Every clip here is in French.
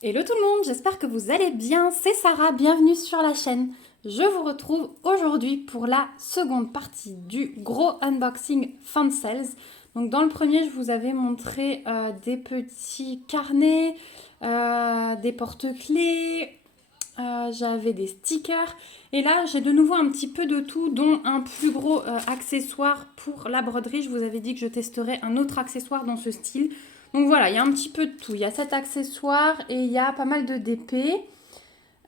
Hello tout le monde, j'espère que vous allez bien, c'est Sarah, bienvenue sur la chaîne. Je vous retrouve aujourd'hui pour la seconde partie du gros unboxing Fan Sales. Donc dans le premier, je vous avais montré des petits carnets, des porte-clés, j'avais des stickers. Et là, j'ai de nouveau un petit peu de tout, dont un plus gros accessoire pour la broderie. Je vous avais dit que je testerais un autre accessoire dans ce style. Donc voilà, il y a un petit peu de tout. Il y a cet accessoire et il y a pas mal de DP.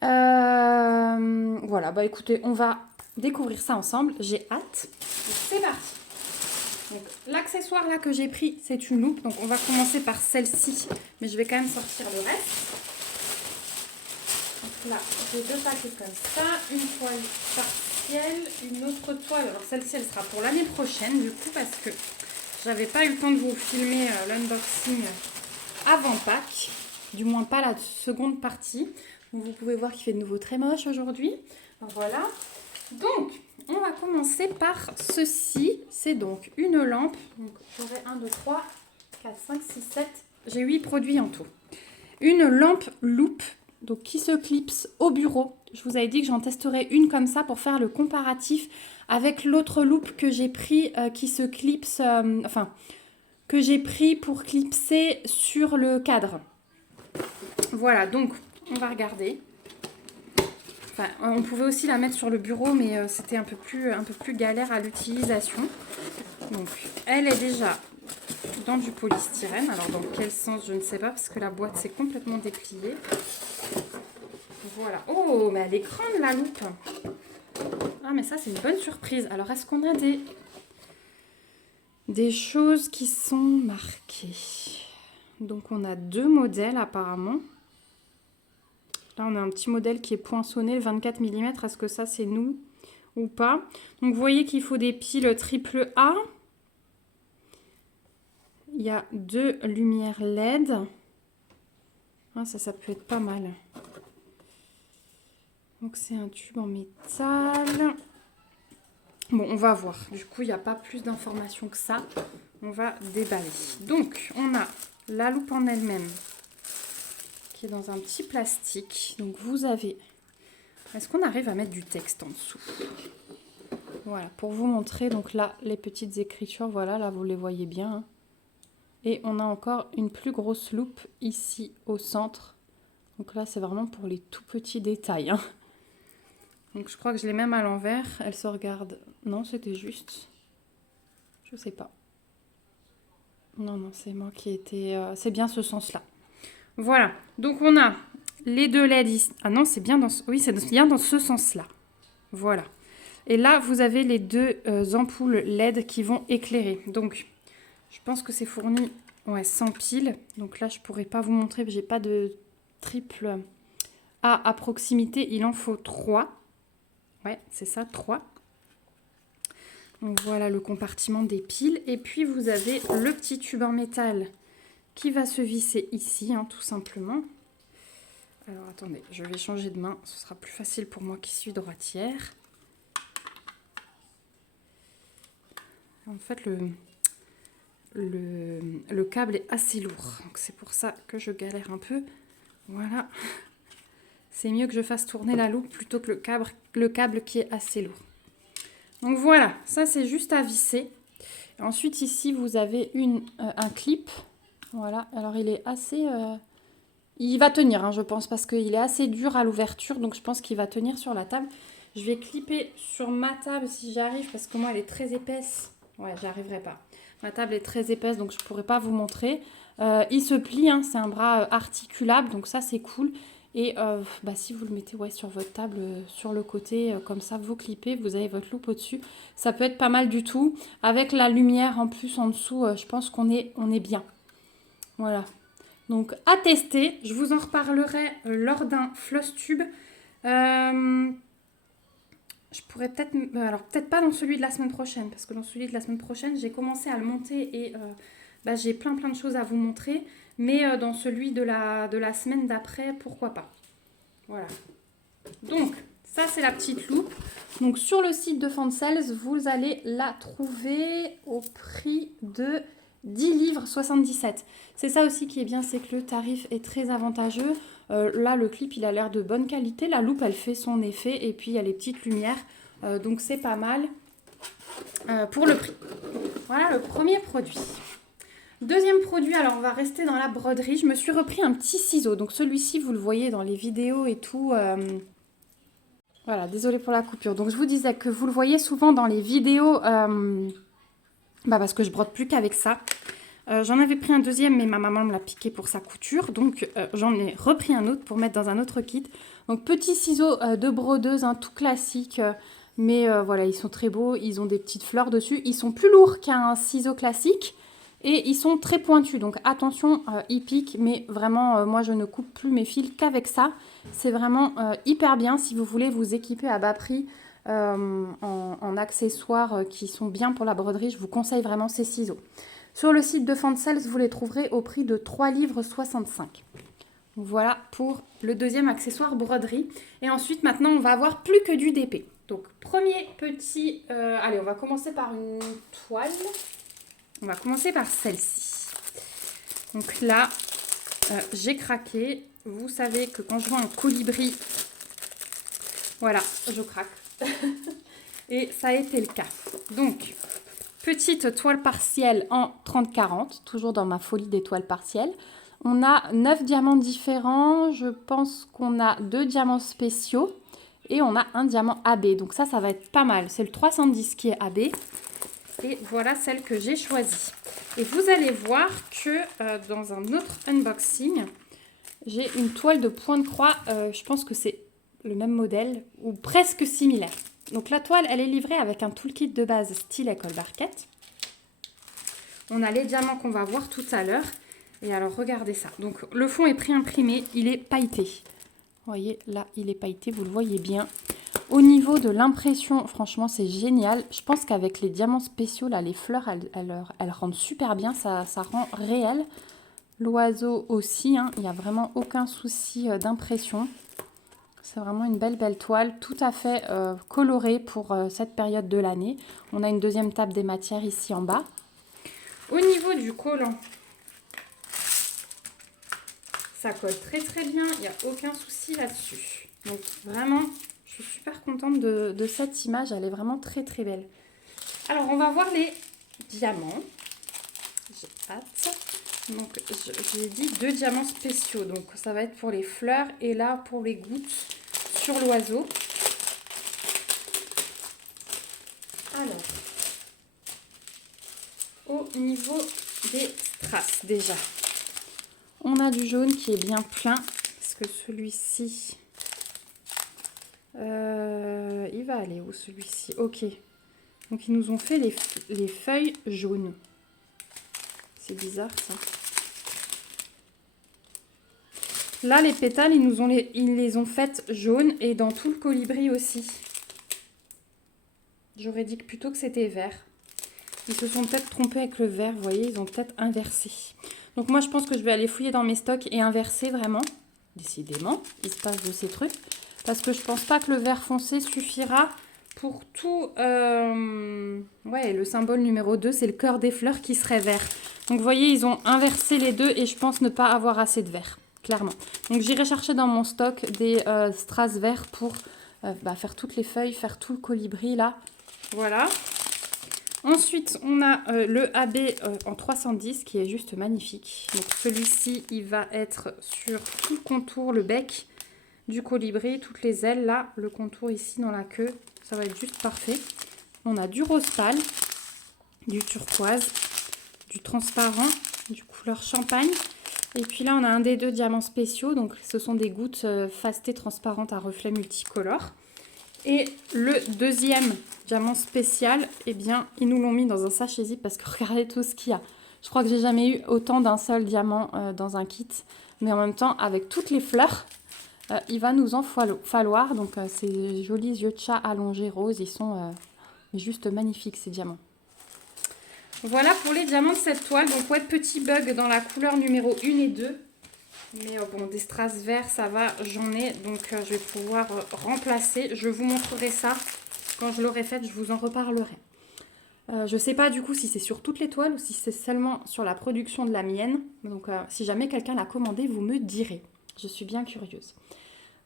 Voilà, bah écoutez, on va découvrir ça ensemble. J'ai hâte. C'est parti. Donc l'accessoire là que j'ai pris, c'est une loupe. Donc on va commencer par celle-ci, mais je vais quand même sortir le reste. Donc là, j'ai deux paquets comme ça, une toile partielle, une autre toile. Alors celle-ci, elle sera pour l'année prochaine du coup parce que j'avais pas eu le temps de vous filmer l'unboxing avant Pâques, du moins pas la seconde partie. Donc vous pouvez voir qu'il fait de nouveau très moche aujourd'hui. Voilà. Donc, on va commencer par ceci. C'est donc une lampe. Donc j'aurai 1, 2, 3, 4, 5, 6, 7. J'ai 8 produits en tout. Une lampe loupe, donc qui se clipse au bureau. Je vous avais dit que j'en testerai une comme ça pour faire le comparatif avec l'autre loupe que j'ai pris qui se clipse, que j'ai pris pour clipser sur le cadre. Voilà, donc on va regarder. Enfin, on pouvait aussi la mettre sur le bureau, mais c'était un peu plus galère à l'utilisation. Donc, elle est déjà dans du polystyrène. Alors, dans quel sens, je ne sais pas, parce que la boîte s'est complètement dépliée. Voilà. Oh, mais elle est grande, la loupe. Ah, mais ça, c'est une bonne surprise. Alors, est-ce qu'on a des choses qui sont marquées? Donc, on a deux modèles, apparemment. Là, on a un petit modèle qui est poinçonné, le 24 mm. Est-ce que ça, c'est nous ou pas? Donc, vous voyez qu'il faut des piles triple A. Il y a deux lumières LED. Ah, ça peut être pas mal. Donc, c'est un tube en métal. Bon, on va voir. Du coup, il n'y a pas plus d'informations que ça. On va déballer. Donc, on a la loupe en elle-même qui est dans un petit plastique. Donc, vous avez... Est-ce qu'on arrive à mettre du texte en dessous? Voilà, pour vous montrer. Donc là, les petites écritures, voilà, là, vous les voyez bien. Hein. Et on a encore une plus grosse loupe ici au centre. Donc là, c'est vraiment pour les tout petits détails. Hein. Donc je crois que je l'ai même à l'envers. Elle se regarde. Non, c'était juste. Je sais pas. Non, c'est moi qui étais... c'est bien ce sens-là. Voilà. Donc on a les deux LED ici. Ah non, c'est bien dans... Oui, c'est bien dans ce sens-là. Voilà. Et là, vous avez les deux ampoules LED qui vont éclairer. Donc, je pense que c'est fourni sans pile. Donc là, je ne pourrais pas vous montrer. J'ai pas de triple A à proximité. Il en faut 3. Ouais, c'est ça, 3. Donc voilà le compartiment des piles. Et puis, vous avez le petit tube en métal qui va se visser ici, hein, tout simplement. Alors, attendez, je vais changer de main. Ce sera plus facile pour moi qui suis droitière. En fait, le câble est assez lourd. Donc c'est pour ça que je galère un peu. Voilà. C'est mieux que je fasse tourner la loupe plutôt que le câble qui est assez lourd. Donc voilà, ça c'est juste à visser. Ensuite ici vous avez un clip. Voilà, alors il est assez... il va tenir, hein, je pense, parce qu'il est assez dur à l'ouverture. Donc je pense qu'il va tenir sur la table. Je vais clipper sur ma table si j'arrive, parce que moi elle est très épaisse. Ouais, j'y arriverai pas. Ma table est très épaisse, donc je ne pourrais pas vous montrer. Il se plie, hein, c'est un bras articulable, donc ça c'est cool. Et si vous le mettez sur votre table, sur le côté, comme ça, vous clippez, vous avez votre loupe au-dessus. Ça peut être pas mal du tout. Avec la lumière en plus en dessous, je pense qu'on est bien. Voilà. Donc à tester, je vous en reparlerai lors d'un floss tube. Je pourrais peut-être... alors, peut-être pas dans celui de la semaine prochaine, parce que dans celui de la semaine prochaine, j'ai commencé à le monter et j'ai plein de choses à vous montrer. Mais dans celui de la semaine d'après, pourquoi pas. Voilà. Donc, ça, c'est la petite loupe. Donc, sur le site de Fan Sales, vous allez la trouver au prix de 10 livres 77. C'est ça aussi qui est bien, c'est que le tarif est très avantageux. Là, le clip, il a l'air de bonne qualité. La loupe, elle fait son effet. Et puis, il y a les petites lumières. Donc, c'est pas mal pour le prix. Voilà le premier produit. Deuxième produit, alors on va rester dans la broderie. Je me suis repris un petit ciseau. Donc, celui-ci, vous le voyez dans les vidéos et tout. Voilà, désolée pour la coupure. Donc, je vous disais que vous le voyez souvent dans les vidéos parce que je brode plus qu'avec ça. J'en avais pris un deuxième, mais ma maman me l'a piqué pour sa couture. Donc, j'en ai repris un autre pour mettre dans un autre kit. Donc, petit ciseau de brodeuse, tout classique. Mais voilà, ils sont très beaux. Ils ont des petites fleurs dessus. Ils sont plus lourds qu'un ciseau classique. Et ils sont très pointus. Donc, attention, ils piquent. Mais vraiment, moi, je ne coupe plus mes fils qu'avec ça. C'est vraiment hyper bien si vous voulez vous équiper à bas prix. En accessoires qui sont bien pour la broderie. Je vous conseille vraiment ces ciseaux. Sur le site de Fansels, vous les trouverez au prix de 3,65 livres. Voilà pour le deuxième accessoire broderie. Et ensuite, maintenant, on va avoir plus que du DP. Donc, premier petit... allez, on va commencer par une toile. On va commencer par celle-ci. Donc là, j'ai craqué. Vous savez que quand je vois un colibri, voilà, je craque. Et ça a été le cas. Donc... petite toile partielle en 30-40, toujours dans ma folie des toiles partielles. On a 9 diamants différents. Je pense qu'on a 2 diamants spéciaux et on a un diamant AB. Donc ça va être pas mal. C'est le 310 qui est AB. Et voilà celle que j'ai choisie. Et vous allez voir que dans un autre unboxing, j'ai une toile de point de croix. Je pense que c'est le même modèle ou presque similaire. Donc la toile, elle est livrée avec un toolkit de base stylet col barquette. On a les diamants qu'on va voir tout à l'heure. Et alors, regardez ça. Donc, le fond est pré-imprimé, il est pailleté. Vous voyez, là, il est pailleté, vous le voyez bien. Au niveau de l'impression, franchement, c'est génial. Je pense qu'avec les diamants spéciaux, là, les fleurs, elles rendent super bien. Ça rend réel. L'oiseau aussi, il n'y a vraiment aucun souci d'impression. C'est vraiment une belle toile, tout à fait colorée pour cette période de l'année. On a une deuxième table des matières ici en bas. Au niveau du collant, ça colle très bien, il n'y a aucun souci là-dessus. Donc vraiment, je suis super contente de cette image, elle est vraiment très belle. Alors on va voir les diamants. J'ai hâte. Donc j'ai dit 2 diamants spéciaux, donc ça va être pour les fleurs et là pour les gouttes sur l'oiseau. Alors, au niveau des strass déjà, on a du jaune qui est bien plein, parce que celui-ci, il va aller où celui-ci? Ok, donc ils nous ont fait les feuilles jaunes. C'est bizarre ça. Là, les pétales, ils les ont faites jaunes et dans tout le colibri aussi. J'aurais dit plutôt que c'était vert. Ils se sont peut-être trompés avec le vert, vous voyez, ils ont peut-être inversé. Donc moi, je pense que je vais aller fouiller dans mes stocks et inverser vraiment. Décidément, il se passe de ces trucs. Parce que je pense pas que le vert foncé suffira pour tout. Ouais, le symbole numéro 2, c'est le cœur des fleurs qui serait vert. Donc vous voyez, ils ont inversé les deux et je pense ne pas avoir assez de vert. Clairement. Donc j'irai chercher dans mon stock des strass verts pour faire toutes les feuilles, faire tout le colibri là. Voilà. Ensuite, on a le AB en 310 qui est juste magnifique. Donc celui-ci, il va être sur tout le contour, le bec du colibri, toutes les ailes là, le contour ici dans la queue. Ça va être juste parfait. On a du rose pâle, du turquoise, du transparent, du couleur champagne. Et puis là, on a un des 2 diamants spéciaux. Donc, ce sont des gouttes fastées transparentes à reflets multicolores. Et le deuxième diamant spécial, eh bien, ils nous l'ont mis dans un sachet zip parce que regardez tout ce qu'il y a. Je crois que j'ai jamais eu autant d'un seul diamant dans un kit. Mais en même temps, avec toutes les fleurs, il va nous en falloir. Donc, ces jolis yeux de chat allongés roses, ils sont juste magnifiques, ces diamants. Voilà pour les diamants de cette toile. Donc, ouais, petit bug dans la couleur numéro 1 et 2. Mais bon, des strass verts, ça va, j'en ai. Donc, je vais pouvoir remplacer. Je vous montrerai ça. Quand je l'aurai faite, je vous en reparlerai. Je ne sais pas du coup si c'est sur toutes les toiles ou si c'est seulement sur la production de la mienne. Donc si jamais quelqu'un l'a commandé, vous me direz. Je suis bien curieuse.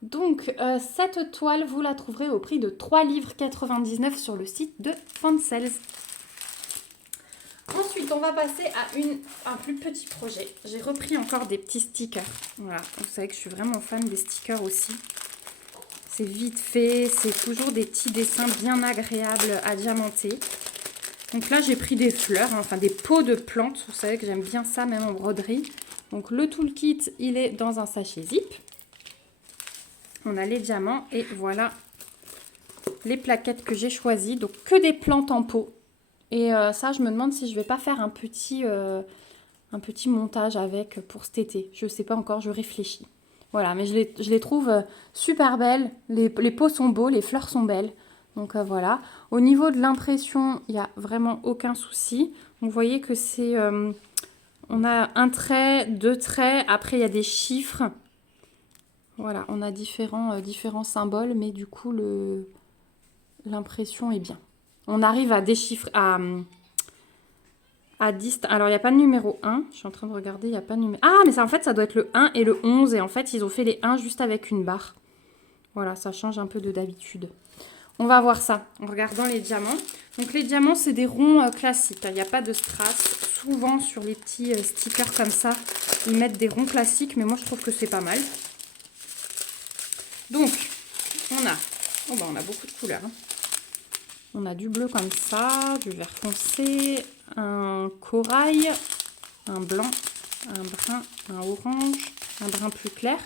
Donc cette toile, vous la trouverez au prix de 3,99 livres sur le site de Fansels. Ensuite, on va passer à un plus petit projet. J'ai repris encore des petits stickers. Voilà, vous savez que je suis vraiment fan des stickers aussi. C'est vite fait, c'est toujours des petits dessins bien agréables à diamanter. Donc là, j'ai pris des fleurs, hein, enfin des pots de plantes. Vous savez que j'aime bien ça, même en broderie. Donc le toolkit, il est dans un sachet zip. On a les diamants et voilà les plaquettes que j'ai choisies. Donc que des plantes en pot. Et ça, je me demande si je vais pas faire un petit montage avec pour cet été. Je ne sais pas encore, je réfléchis. Voilà, mais je les trouve super belles. Les pots sont beaux, les fleurs sont belles. Donc voilà. Au niveau de l'impression, il n'y a vraiment aucun souci. Vous voyez que c'est... on a un trait, deux traits. Après, il y a des chiffres. Voilà, on a différents symboles. Mais du coup, l'impression est bien. On arrive à déchiffrer... À 10. Alors, il n'y a pas de numéro 1. Je suis en train de regarder, il n'y a pas de numéro... Ah, mais ça, en fait, ça doit être le 1 et le 11. Et en fait, ils ont fait les 1 juste avec une barre. Voilà, ça change un peu de d'habitude. On va voir ça en regardant les diamants. Donc, les diamants, c'est des ronds classiques. Il n'y a pas de strass. Souvent, sur les petits stickers comme ça, ils mettent des ronds classiques. Mais moi, je trouve que c'est pas mal. Donc, on a... Oh, bah, on a beaucoup de couleurs. Hein. On a du bleu comme ça, du vert foncé, un corail, un blanc, un brun, un orange, un brun plus clair,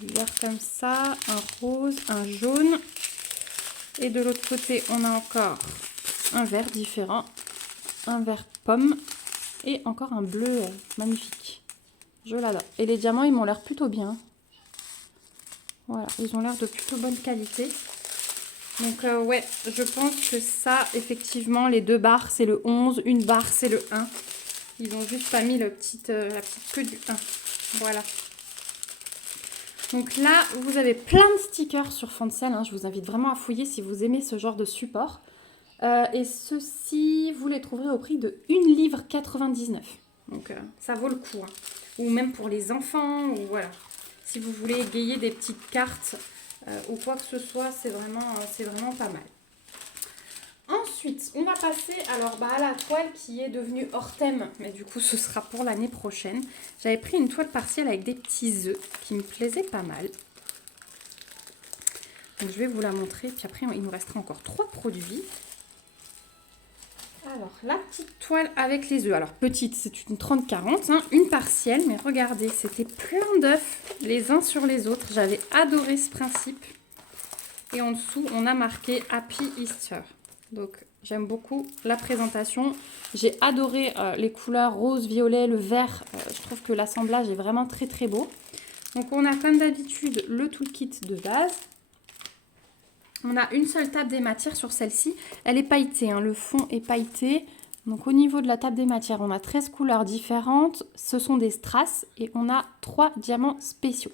du vert comme ça, un rose, un jaune. Et de l'autre côté, on a encore un vert différent, un vert pomme et encore un bleu magnifique. Je l'adore. Et les diamants, ils m'ont l'air plutôt bien. Voilà, ils ont l'air de plutôt bonne qualité. Donc ouais, je pense que ça, effectivement, les deux barres, c'est le 11. Une barre, c'est le 1. Ils ont juste pas mis la petite queue du 1. Voilà. Donc là, vous avez plein de stickers sur Fansels. Hein. Je vous invite vraiment à fouiller si vous aimez ce genre de support. Et ceux-ci, vous les trouverez au prix de 1,99 livre. Donc ça vaut le coup. Hein. Ou même pour les enfants, ou voilà. Si vous voulez égayer des petites cartes... ou quoi que ce soit, c'est vraiment pas mal. Ensuite, on va passer alors à la toile qui est devenue hors thème, mais du coup ce sera pour l'année prochaine. J'avais pris une toile partielle avec des petits œufs qui me plaisaient pas mal. Donc je vais vous la montrer, puis après il nous restera encore 3 produits. Alors, la petite toile avec les œufs. Alors, petite, c'est une 30-40, hein, une partielle. Mais regardez, c'était plein d'œufs les uns sur les autres. J'avais adoré ce principe. Et en dessous, on a marqué Happy Easter. Donc, j'aime beaucoup la présentation. J'ai adoré les couleurs rose, violet, le vert. Je trouve que l'assemblage est vraiment très, très beau. Donc, on a comme d'habitude le toolkit de base. On a une seule table des matières sur celle-ci. Elle est pailletée, hein. Le fond est pailleté. Donc au niveau de la table des matières, on a 13 couleurs différentes. Ce sont des strass et on a 3 diamants spéciaux.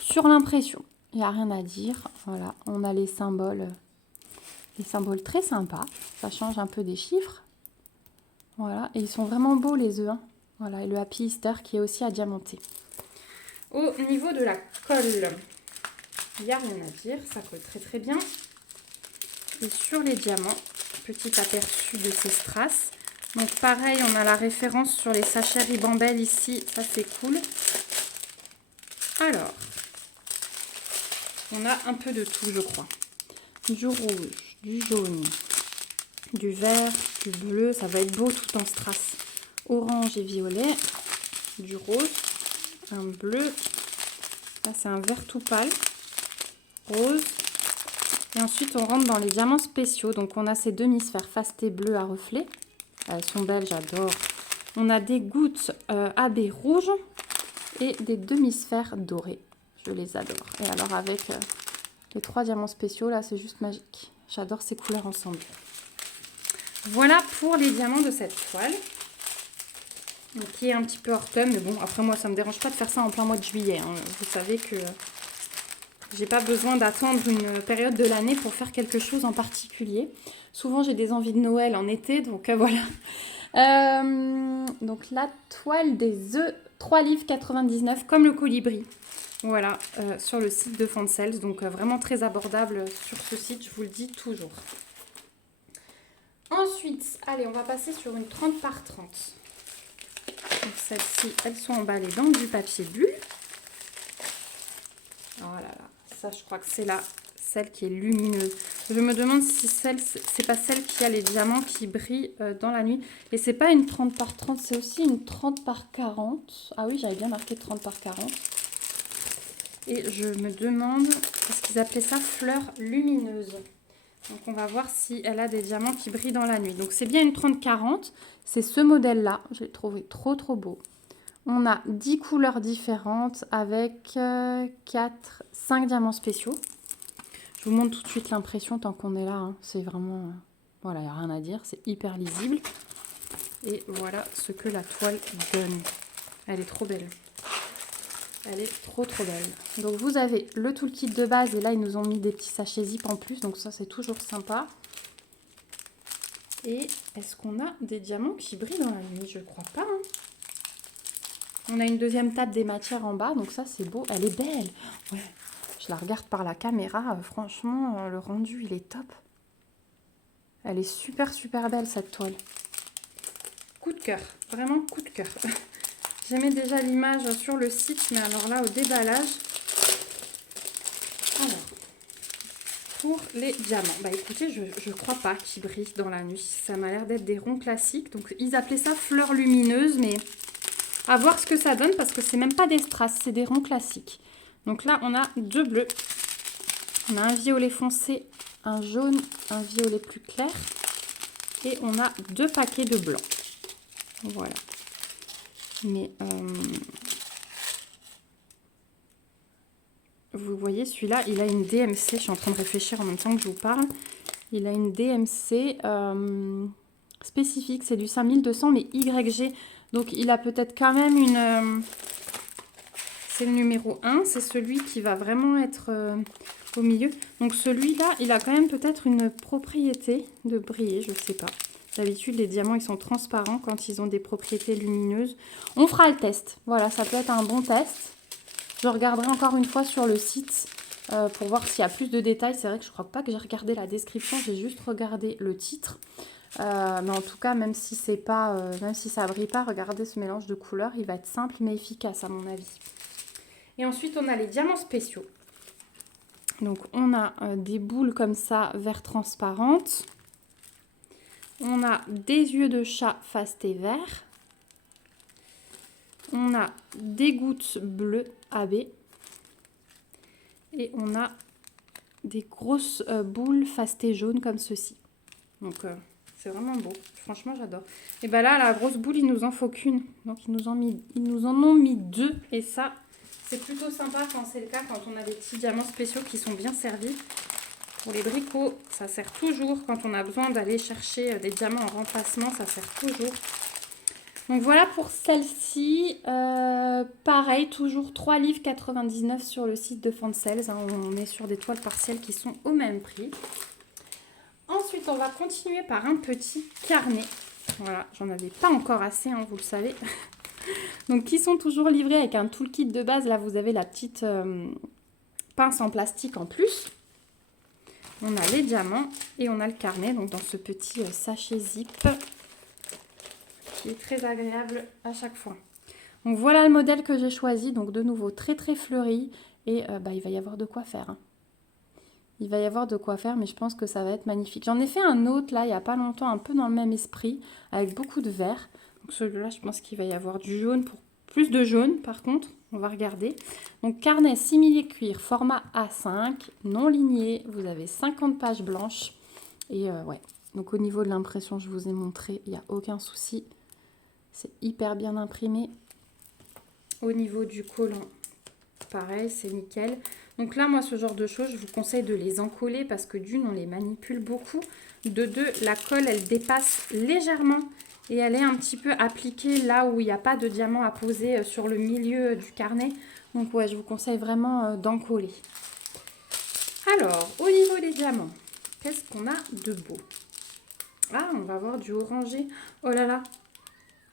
Sur l'impression, il n'y a rien à dire. Voilà, on a les symboles très sympas. Ça change un peu des chiffres. Voilà, et ils sont vraiment beaux les œufs. Hein. Voilà, et le Happy Easter qui est aussi à diamanter. Au niveau de la colle... Il n'y a rien à dire, ça colle très très bien. Et sur les diamants, petit aperçu de ces strass. Donc pareil, on a la référence sur les sachets Ribambelle ici, ça c'est cool. Alors, on a un peu de tout je crois. Du rouge, du jaune, du vert, du bleu, ça va être beau tout en strass. Orange et violet, du rose, un bleu, là c'est un vert tout pâle. Rose. Et ensuite, on rentre dans les diamants spéciaux. Donc, on a ces demi-sphères fasté bleu à reflets. Elles sont belles, j'adore. On a des gouttes AB rouges et des demi-sphères dorées. Je les adore. Et alors, avec les 3 diamants spéciaux, là, c'est juste magique. J'adore ces couleurs ensemble. Voilà pour les diamants de cette toile. Donc, qui est un petit peu hors thème. Mais bon, après, moi, ça ne me dérange pas de faire ça en plein mois de juillet. Hein. Vous savez que... J'ai pas besoin d'attendre une période de l'année pour faire quelque chose en particulier. Souvent, j'ai des envies de Noël en été, donc voilà. Donc la toile des œufs, 3 livres 99, comme le colibri. Voilà, sur le site de Foncels. Donc vraiment très abordable sur ce site, je vous le dis toujours. Ensuite, allez, on va passer sur une 30 par 30. Donc celles-ci, elles sont emballées dans du papier bulle. Oh là là, ça je crois que c'est celle qui est lumineuse. Je me demande si c'est pas celle qui a les diamants qui brillent dans la nuit. Et c'est pas une 30 par 30, c'est aussi une 30 par 40. Ah oui, j'avais bien marqué 30 par 40. Et je me demande, est-ce qu'ils appelaient ça fleur lumineuse? Donc on va voir si elle a des diamants qui brillent dans la nuit. Donc c'est bien une 30-40. C'est ce modèle-là. Je l'ai trouvé trop beau. On a 10 couleurs différentes avec 5 diamants spéciaux. Je vous montre tout de suite l'impression tant qu'on est là. Hein. C'est vraiment... voilà, il n'y a rien à dire. C'est hyper lisible. Et voilà ce que la toile donne. Elle est trop belle. Elle est trop belle. Donc vous avez le toolkit de base. Et là, ils nous ont mis des petits sachets zip en plus. Donc ça, c'est toujours sympa. Et est-ce qu'on a des diamants qui brillent dans la nuit? Je ne crois pas. Hein. On a une deuxième table des matières en bas. Donc ça, c'est beau. Elle est belle. Ouais. Je la regarde par la caméra, franchement, le rendu, il est top. Elle est super belle, cette toile. Coup de cœur, vraiment coup de cœur. J'aimais déjà l'image sur le site, mais alors là, au déballage. Alors, pour les diamants, bah écoutez, je crois pas qu'ils brillent dans la nuit. Ça m'a l'air d'être des ronds classiques. Donc, ils appelaient ça fleurs lumineuses, mais à voir ce que ça donne, parce que c'est même pas des strass, c'est des ronds classiques. Donc là, on a 2 bleus. On a un violet foncé, un jaune, un violet plus clair. Et on a 2 paquets de blanc. Voilà. Mais vous voyez, celui-là, il a une DMC. Je suis en train de réfléchir en même temps que je vous parle. Il a une DMC spécifique. C'est du 5200, mais YG. Donc, il a peut-être quand même une... c'est le numéro 1. C'est celui qui va vraiment être... au milieu. Donc celui-là, il a quand même peut-être une propriété de briller, je ne sais pas. D'habitude, les diamants, ils sont transparents quand ils ont des propriétés lumineuses. On fera le test. Voilà, ça peut être un bon test. Je regarderai encore une fois sur le site pour voir s'il y a plus de détails. C'est vrai que je ne crois pas que j'ai regardé la description, j'ai juste regardé le titre. Mais en tout cas, même si c'est pas, même si ça brille pas, regardez ce mélange de couleurs. Il va être simple mais efficace à mon avis. Et ensuite, on a les diamants spéciaux. Donc, on a des boules comme ça, vert transparentes. On a des yeux de chat fasté vert. On a des gouttes bleues AB. Et on a des grosses boules fastées jaunes comme ceci. Donc, c'est vraiment beau. Franchement, j'adore. Et bien là, la grosse boule, il nous en faut qu'une. Donc, ils nous en ont mis 2. Et ça... c'est plutôt sympa quand c'est le cas, quand on a des petits diamants spéciaux qui sont bien servis. Pour les bricots, ça sert toujours. Quand on a besoin d'aller chercher des diamants en remplacement, ça sert toujours. Donc voilà pour celle-ci. Pareil, toujours 3 livres 99 sur le site de Foncels. Hein, on est sur des toiles partielles qui sont au même prix. Ensuite, on va continuer par un petit carnet. Voilà, j'en avais pas encore assez, hein, vous le savez. Donc, qui sont toujours livrés avec un toolkit de base. Là, vous avez la petite pince en plastique en plus. On a les diamants et on a le carnet. Donc, dans ce petit sachet zip qui est très agréable à chaque fois. Donc, voilà le modèle que j'ai choisi. Donc, de nouveau, très fleuri. Et il va y avoir de quoi faire. Hein. Il va y avoir de quoi faire, mais je pense que ça va être magnifique. J'en ai fait un autre, là, il n'y a pas longtemps, un peu dans le même esprit, avec beaucoup de vert. Donc celui-là, je pense qu'il va y avoir du jaune, pour plus de jaune, par contre. On va regarder. Donc, carnet simili cuir, format A5, non ligné. Vous avez 50 pages blanches. Et ouais, donc au niveau de l'impression, je vous ai montré, il n'y a aucun souci. C'est hyper bien imprimé. Au niveau du collant, pareil, c'est nickel. Donc là, moi, ce genre de choses, je vous conseille de les encoller parce que d'une, on les manipule beaucoup. De deux, la colle, elle dépasse légèrement et elle est un petit peu appliquée là où il n'y a pas de diamant à poser sur le milieu du carnet. Donc ouais, je vous conseille vraiment d'encoller. Alors, au niveau des diamants, qu'est-ce qu'on a de beau? Ah, on va avoir du orangé. Oh là là,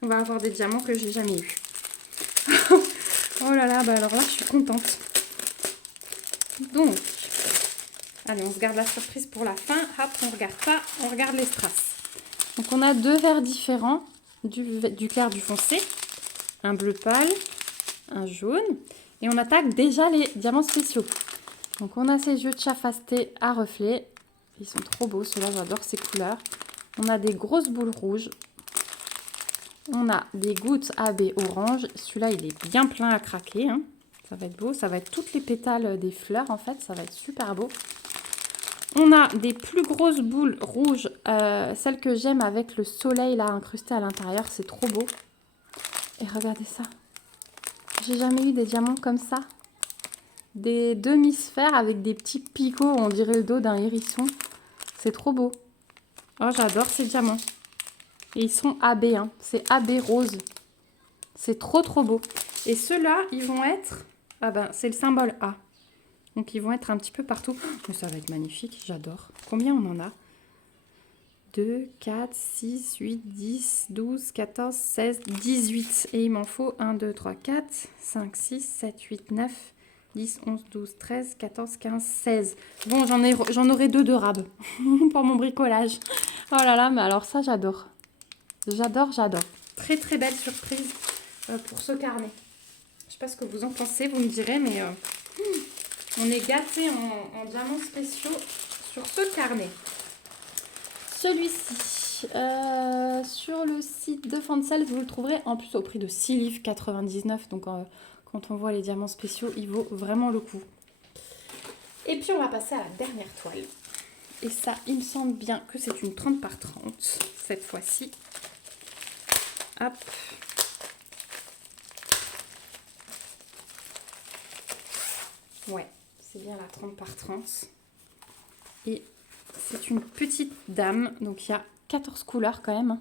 on va avoir des diamants que j'ai jamais eu. Oh là là, bah alors là, je suis contente. Donc, allez, on se garde la surprise pour la fin. Hop, on regarde pas, on regarde les strass. Donc, on a deux verts différents, du clair, du foncé, un bleu pâle, un jaune. Et on attaque déjà les diamants spéciaux. Donc, on a ces yeux de chafasté à reflets. Ils sont trop beaux, ceux-là, j'adore ces couleurs. On a des grosses boules rouges. On a des gouttes AB orange. Celui-là, il est bien plein à craquer. Hein. Ça va être beau. Ça va être toutes les pétales des fleurs, en fait. Ça va être super beau. On a des plus grosses boules rouges. Celles que j'aime avec le soleil là incrusté à l'intérieur. C'est trop beau. Et regardez ça. J'ai jamais eu des diamants comme ça. Des demi-sphères avec des petits picots. On dirait le dos d'un hérisson. C'est trop beau. Oh, j'adore ces diamants. Et ils sont AB, hein. C'est AB rose. C'est trop trop beau. Et ceux-là, ils vont être... Ah ben, c'est le symbole A. Donc, ils vont être un petit peu partout. Oh, mais ça va être magnifique, j'adore. Combien on en a? 2, 4, 6, 8, 10, 12, 14, 16, 18. Et il m'en faut 1, 2, 3, 4, 5, 6, 7, 8, 9, 10, 11, 12, 13, 14, 15, 16. Bon, j'en aurai 2 de rab pour mon bricolage. Oh là là, mais alors ça, j'adore. J'adore, j'adore. Très très belle surprise pour ce carnet. Je ne sais pas ce que vous en pensez, vous me direz, mais on est gâtés en diamants spéciaux sur ce carnet. Celui-ci, sur le site de Fancel, vous le trouverez en plus au prix de 6,99 livres. Donc quand on voit les diamants spéciaux, il vaut vraiment le coup. Et puis on va passer à la dernière toile. Et ça, il me semble bien que c'est une 30 par 30 cette fois-ci. Hop. Ouais, c'est bien la 30 par 30. Et c'est une petite dame. Donc il y a 14 couleurs quand même.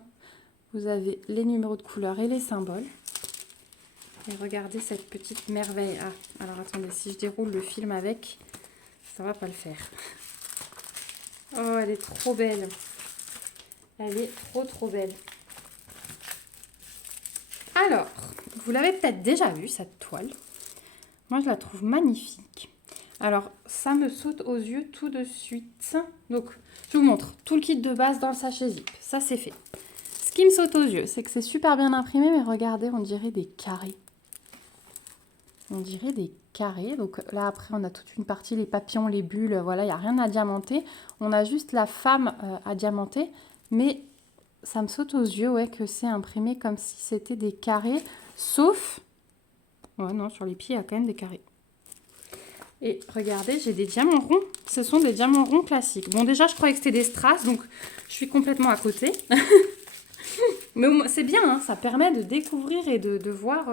Vous avez les numéros de couleurs et les symboles. Et regardez cette petite merveille. Ah, alors attendez, si je déroule le film avec, ça va pas le faire. Oh, elle est trop belle. Elle est trop trop belle. Alors, vous l'avez peut-être déjà vue, cette toile. Moi, je la trouve magnifique. Alors, ça me saute aux yeux tout de suite. Donc, je vous montre tout le kit de base dans le sachet zip. Ça, c'est fait. Ce qui me saute aux yeux, c'est que c'est super bien imprimé, mais regardez, on dirait des carrés. On dirait des carrés. Donc là, après, on a toute une partie, les papillons, les bulles. Voilà, il n'y a rien à diamanter. On a juste la femme à diamanter. Mais ça me saute aux yeux, ouais, que c'est imprimé comme si c'était des carrés. Sauf... Ouais, non, sur les pieds, il y a quand même des carrés. Et regardez, j'ai des diamants ronds. Ce sont des diamants ronds classiques. Bon, déjà, je croyais que c'était des strass, donc je suis complètement à côté. Mais c'est bien, hein, ça permet de découvrir et de voir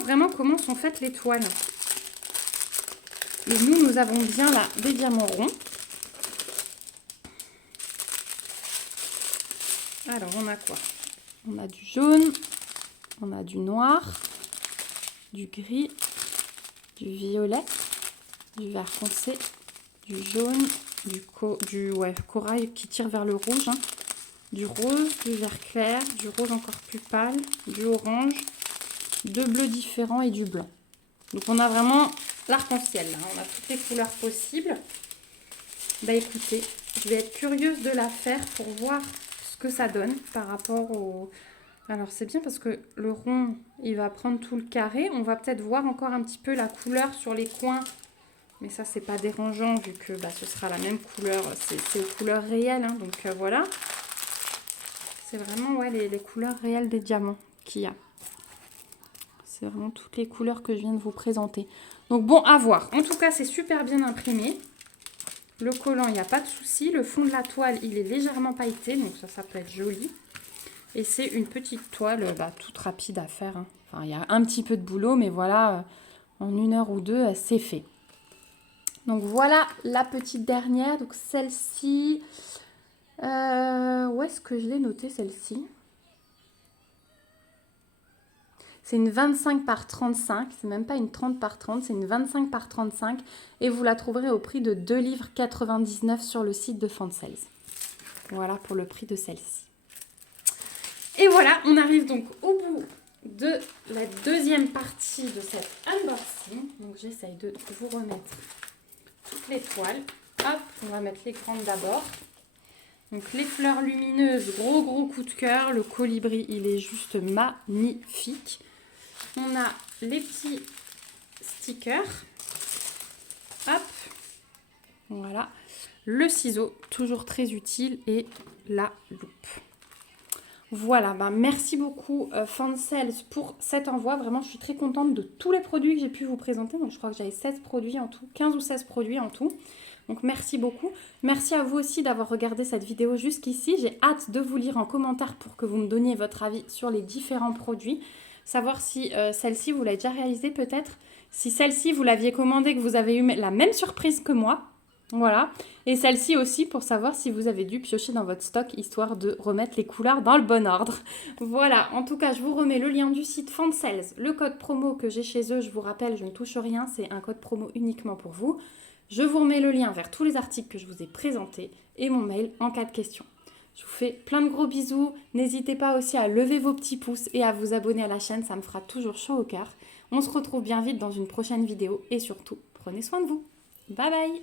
vraiment comment sont faites les toiles. Et nous avons bien là des diamants ronds. Alors, on a quoi? On a du jaune, on a du noir, du gris, du violet, du vert foncé, du jaune, du corail qui tire vers le rouge, hein, du rose, du vert clair, du rose encore plus pâle, du orange, deux bleus différents et du blanc. Donc on a vraiment l'arc-en-ciel, hein, on a toutes les couleurs possibles. Bah écoutez, je vais être curieuse de la faire pour voir ce que ça donne par rapport au... Alors c'est bien parce que le rond, il va prendre tout le carré. On va peut-être voir encore un petit peu la couleur sur les coins. Mais ça, c'est pas dérangeant vu que bah, ce sera la même couleur. C'est aux couleurs réelles. Hein, donc voilà. C'est vraiment ouais, les couleurs réelles des diamants qu'il y a. C'est vraiment toutes les couleurs que je viens de vous présenter. Donc bon, à voir. En tout cas, c'est super bien imprimé. Le collant, il n'y a pas de souci. Le fond de la toile, il est légèrement pailleté. Donc ça peut être joli. Et c'est une petite toile toute rapide à faire. Hein. Enfin, il y a un petit peu de boulot, mais voilà, en 1 heure ou 2, c'est fait. Donc voilà la petite dernière. Donc celle-ci, où est-ce que je l'ai notée celle-ci? C'est une 25 par 35, c'est même pas une 30 par 30, c'est une 25 par 35 et vous la trouverez au prix de 2,99 livres sur le site de Fansels. Voilà pour le prix de celle-ci. Et voilà, on arrive donc au bout de la deuxième partie de cet unboxing. Donc j'essaye de vous remettre toutes les toiles. Hop, on va mettre les grandes d'abord. Donc les fleurs lumineuses, gros coup de cœur. Le colibri, il est juste magnifique. On a les petits stickers. Hop, voilà. Le ciseau, toujours très utile, et la loupe. Voilà, merci beaucoup Fansels pour cet envoi. Vraiment, je suis très contente de tous les produits que j'ai pu vous présenter. Donc, je crois que j'avais 16 produits en tout, 15 ou 16 produits en tout. Donc, merci beaucoup. Merci à vous aussi d'avoir regardé cette vidéo jusqu'ici. J'ai hâte de vous lire en commentaire pour que vous me donniez votre avis sur les différents produits. Savoir si celle-ci, vous l'avez déjà réalisée peut-être. Si celle-ci, vous l'aviez commandée, que vous avez eu la même surprise que moi. Voilà, et celle-ci aussi pour savoir si vous avez dû piocher dans votre stock, histoire de remettre les couleurs dans le bon ordre. Voilà, en tout cas, je vous remets le lien du site Fansels, le code promo que j'ai chez eux, je vous rappelle, je ne touche rien, c'est un code promo uniquement pour vous. Je vous remets le lien vers tous les articles que je vous ai présentés et mon mail en cas de questions. Je vous fais plein de gros bisous, n'hésitez pas aussi à lever vos petits pouces et à vous abonner à la chaîne, ça me fera toujours chaud au cœur. On se retrouve bien vite dans une prochaine vidéo et surtout, prenez soin de vous. Bye bye!